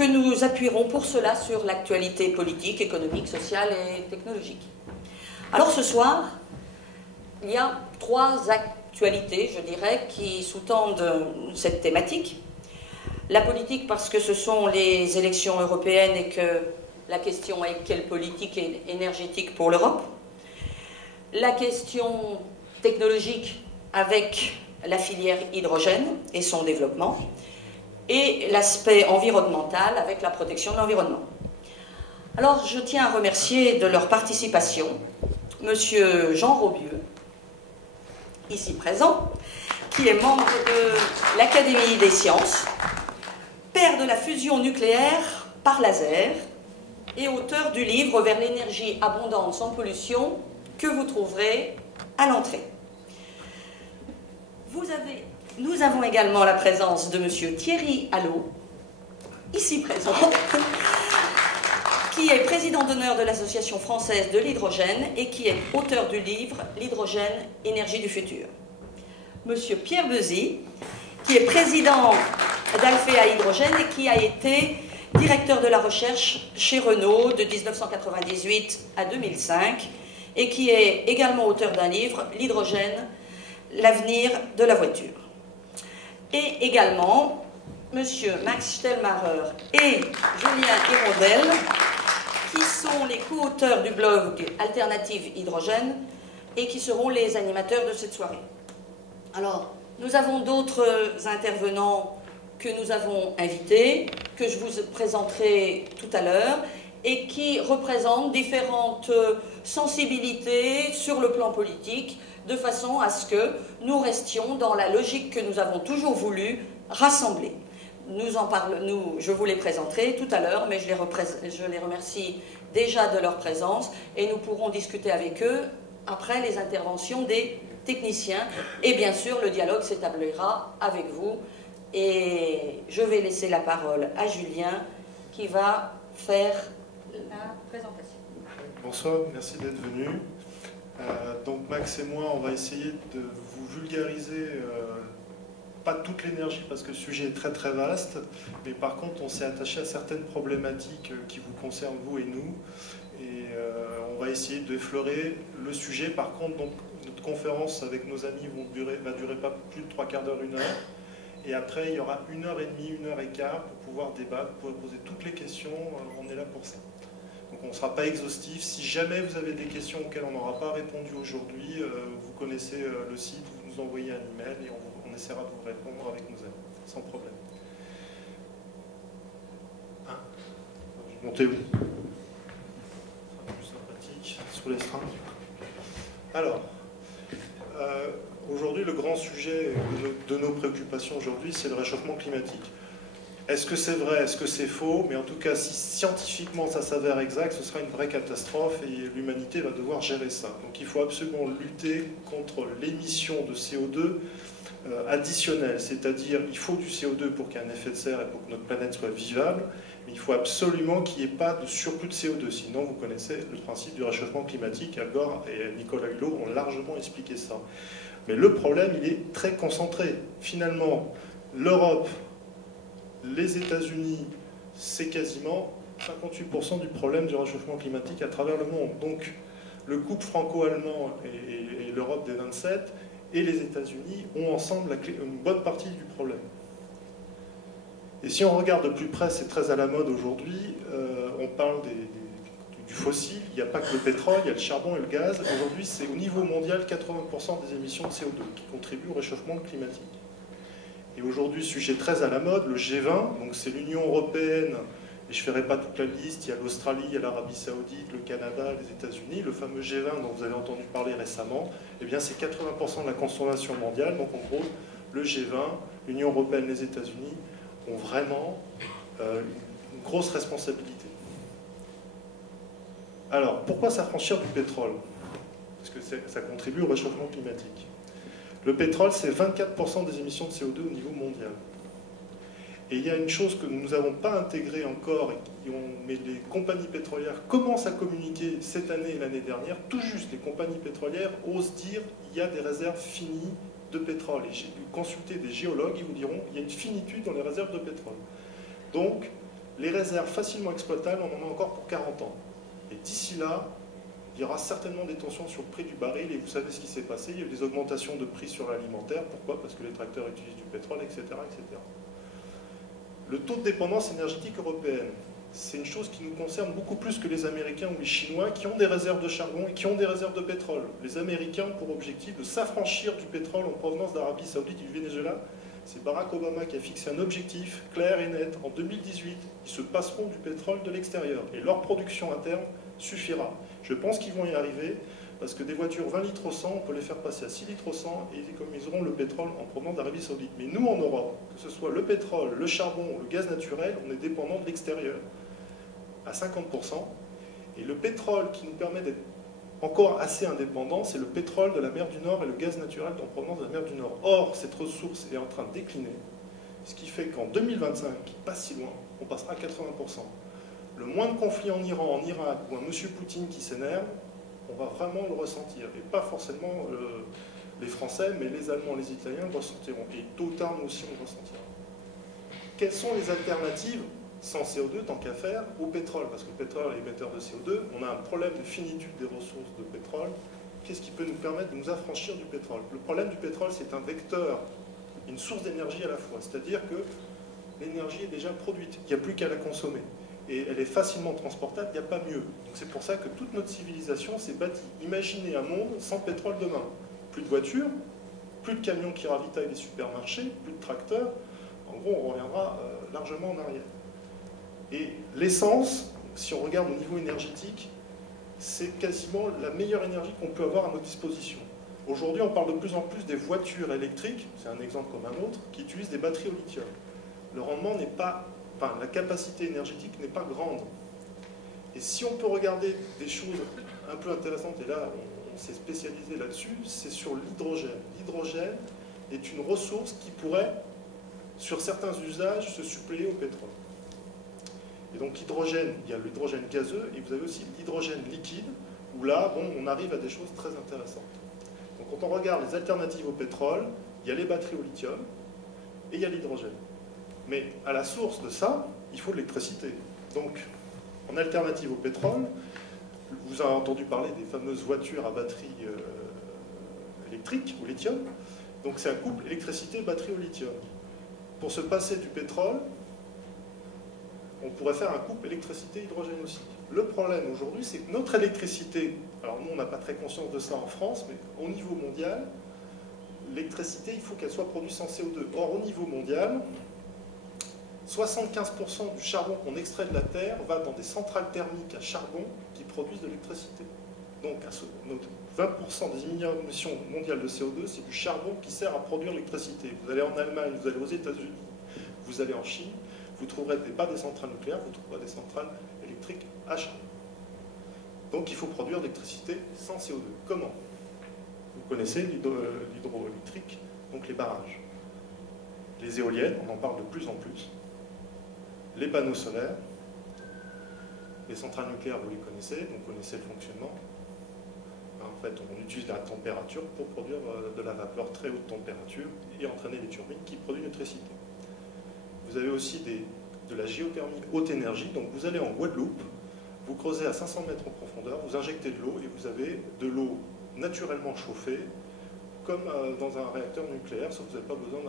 que nous appuierons pour cela sur l'actualité politique, économique, sociale et technologique. Alors ce soir, il y a 3 actualités, je dirais, qui sous-tendent cette thématique. La politique, parce que ce sont les élections européennes et que la question est quelle politique énergétique pour l'Europe. La question technologique avec la filière hydrogène et son développement. Et l'aspect environnemental avec la protection de l'environnement. Alors, je tiens à remercier de leur participation M. Jean Robieux, ici présent, qui est membre de l'Académie des sciences, père de la fusion nucléaire par laser et auteur du livre « Vers l'énergie abondante sans pollution » que vous trouverez à l'entrée. Nous avons également la présence de M. Thierry Allot, ici présent, qui est président d'honneur de l'Association française de l'hydrogène et qui est auteur du livre « L'hydrogène, énergie du futur ». M. Pierre Bezy, qui est président d'Alfea Hydrogène et qui a été directeur de la recherche chez Renault de 1998 à 2005 et qui est également auteur d'un livre « L'hydrogène, l'avenir de la voiture ». Et également M. Max Stellmacher et Julien Hirondelle, qui sont les co-auteurs du blog Alternative Hydrogène et qui seront les animateurs de cette soirée. Alors, nous avons d'autres intervenants que nous avons invités, que je vous présenterai tout à l'heure, et qui représentent différentes sensibilités sur le plan politique, de façon à ce que nous restions dans la logique que nous avons toujours voulu rassembler. Je vous les présenterai tout à l'heure, mais je les remercie déjà de leur présence et nous pourrons discuter avec eux après les interventions des techniciens. Et bien sûr, le dialogue s'établira avec vous. Et je vais laisser la parole à Julien qui va faire la présentation. Bonsoir, merci d'être venu. Donc Max et moi, on va essayer de vous vulgariser, pas toute l'énergie parce que le sujet est très très vaste, mais par contre on s'est attaché à certaines problématiques qui vous concernent vous et nous, et on va essayer d'effleurer le sujet. Par contre, donc, notre conférence avec nos amis va durer pas plus de 3/4 d'heure, 1 heure, et après il y aura 1h30, 1h15 pour pouvoir débattre, pour poser toutes les questions, on est là pour ça. Donc on ne sera pas exhaustif. Si jamais vous avez des questions auxquelles on n'aura pas répondu aujourd'hui, vous connaissez le site, vous nous envoyez un email et on essaiera de vous répondre avec nos amis, sans problème. Hein, je vais monter où? Ce sera plus sympathique, sur les strings. Alors, aujourd'hui, le grand sujet de nos préoccupations aujourd'hui, c'est le réchauffement climatique. Est-ce que c'est vrai, est-ce que c'est faux? Mais en tout cas, si scientifiquement ça s'avère exact, ce sera une vraie catastrophe et l'humanité va devoir gérer ça. Donc il faut absolument lutter contre l'émission de CO2 additionnelle, c'est-à-dire il faut du CO2 pour qu'il y ait un effet de serre et pour que notre planète soit vivable, mais il faut absolument qu'il n'y ait pas de surplus de CO2, sinon vous connaissez le principe du réchauffement climatique. Al Gore et Nicolas Hulot ont largement expliqué ça. Mais le problème, il est très concentré. Finalement, l'Europe, les États-Unis, c'est quasiment 58% du problème du réchauffement climatique à travers le monde. Donc, le couple franco-allemand et l'Europe des 27 et les États-Unis ont ensemble une bonne partie du problème. Et si on regarde de plus près, c'est très à la mode aujourd'hui, on parle du fossile, il n'y a pas que le pétrole, il y a le charbon et le gaz. Aujourd'hui, c'est au niveau mondial 80% des émissions de CO2 qui contribuent au réchauffement climatique. Et aujourd'hui, sujet très à la mode, le G20, donc c'est l'Union européenne, et je ne ferai pas toute la liste, il y a l'Australie, il y a l'Arabie Saoudite, le Canada, les États-Unis, le fameux G20 dont vous avez entendu parler récemment, eh bien c'est 80% de la consommation mondiale, donc en gros, le G20, l'Union européenne, les États-Unis ont vraiment une grosse responsabilité. Alors, pourquoi s'affranchir du pétrole? Parce que ça contribue au réchauffement climatique. Le pétrole, c'est 24% des émissions de CO2 au niveau mondial. Et il y a une chose que nous n'avons pas intégrée encore, mais les compagnies pétrolières commencent à communiquer cette année et l'année dernière. Tout juste, les compagnies pétrolières osent dire qu'il y a des réserves finies de pétrole. Et consultez des géologues, ils vous diront qu'il y a une finitude dans les réserves de pétrole. Donc, Les réserves facilement exploitables, on en a encore pour 40 ans. Et d'ici là, il y aura certainement des tensions sur le prix du baril, et vous savez ce qui s'est passé, il y a eu des augmentations de prix sur l'alimentaire. Pourquoi? Parce que les tracteurs utilisent du pétrole, etc., etc. Le taux de dépendance énergétique européenne, c'est une chose qui nous concerne beaucoup plus que les Américains ou les Chinois qui ont des réserves de charbon et qui ont des réserves de pétrole. Les Américains ont pour objectif de s'affranchir du pétrole en provenance d'Arabie Saoudite et du Venezuela. C'est Barack Obama qui a fixé un objectif clair et net. En 2018, ils se passeront du pétrole de l'extérieur et leur production interne suffira. Je pense qu'ils vont y arriver parce que des voitures 20 litres au 100, on peut les faire passer à 6 litres au 100 et ils économiseront le pétrole en provenance d'Arabie Saoudite. Mais nous, en Europe, que ce soit le pétrole, le charbon ou le gaz naturel, on est dépendant de l'extérieur à 50%. Et le pétrole qui nous permet d'être encore assez indépendant, c'est le pétrole de la mer du Nord et le gaz naturel en provenance de la mer du Nord. Or, cette ressource est en train de décliner, ce qui fait qu'en 2025, pas si loin, on passera à 80%. Le moindre conflit en Iran, en Irak, ou un monsieur Poutine qui s'énerve, on va vraiment le ressentir. Et pas forcément les Français, mais les Allemands, les Italiens le ressentiront. Et tôt ou tard, nous aussi, on le ressentira. Quelles sont les alternatives sans CO2, tant qu'à faire, au pétrole? Parce que le pétrole est émetteur de CO2, on a un problème de finitude des ressources de pétrole. Qu'est-ce qui peut nous permettre de nous affranchir du pétrole? Le problème du pétrole, c'est un vecteur, une source d'énergie à la fois. C'est-à-dire que l'énergie est déjà produite, il n'y a plus qu'à la consommer. Et elle est facilement transportable, il n'y a pas mieux. Donc c'est pour ça que toute notre civilisation s'est bâtie. Imaginez un monde sans pétrole demain. Plus de voitures, plus de camions qui ravitaillent les supermarchés, plus de tracteurs. En gros, on reviendra largement en arrière. Et l'essence, si on regarde au niveau énergétique, c'est quasiment la meilleure énergie qu'on peut avoir à notre disposition. Aujourd'hui, on parle de plus en plus des voitures électriques, c'est un exemple comme un autre, qui utilisent des batteries au lithium. Le rendement n'est pas, enfin, la capacité énergétique n'est pas grande. Et si on peut regarder des choses un peu intéressantes, et là, on s'est spécialisé là-dessus, c'est sur l'hydrogène. L'hydrogène est une ressource qui pourrait, sur certains usages, se suppléer au pétrole. Et donc l'hydrogène, il y a l'hydrogène gazeux et vous avez aussi l'hydrogène liquide, où là, bon, on arrive à des choses très intéressantes. Donc quand on regarde les alternatives au pétrole, il y a les batteries au lithium et il y a l'hydrogène. Mais à la source de ça, il faut de l'électricité. Donc, en alternative au pétrole, vous avez entendu parler des fameuses voitures à batterie électrique au lithium. Donc c'est un couple électricité-batterie au lithium. Pour se passer du pétrole, on pourrait faire un couple électricité-hydrogène aussi. Le problème aujourd'hui, c'est que notre électricité, alors nous on n'a pas très conscience de ça en France, mais au niveau mondial, l'électricité, il faut qu'elle soit produite sans CO2. Or, au niveau mondial, 75% du charbon qu'on extrait de la Terre va dans des centrales thermiques à charbon qui produisent de l'électricité. Donc, 20% des émissions mondiales de CO2, c'est du charbon qui sert à produire l'électricité. Vous allez en Allemagne, vous allez aux États-Unis, vous allez en Chine, vous ne trouverez pas des centrales nucléaires, vous trouverez des centrales électriques à charbon. Donc, il faut produire de l'électricité sans CO2. Comment? Vous connaissez l'hydroélectrique, donc les barrages. Les éoliennes, on en parle de plus en plus. Les panneaux solaires. Les centrales nucléaires, vous les connaissez, donc vous connaissez le fonctionnement. En fait, on utilise la température pour produire de la vapeur très haute température et entraîner des turbines qui produisent l'électricité. Vous avez aussi de la géothermie haute énergie, donc vous allez en Guadeloupe, vous creusez à 500 mètres en profondeur, vous injectez de l'eau et vous avez de l'eau naturellement chauffée, comme dans un réacteur nucléaire, sauf que vous n'avez pas besoin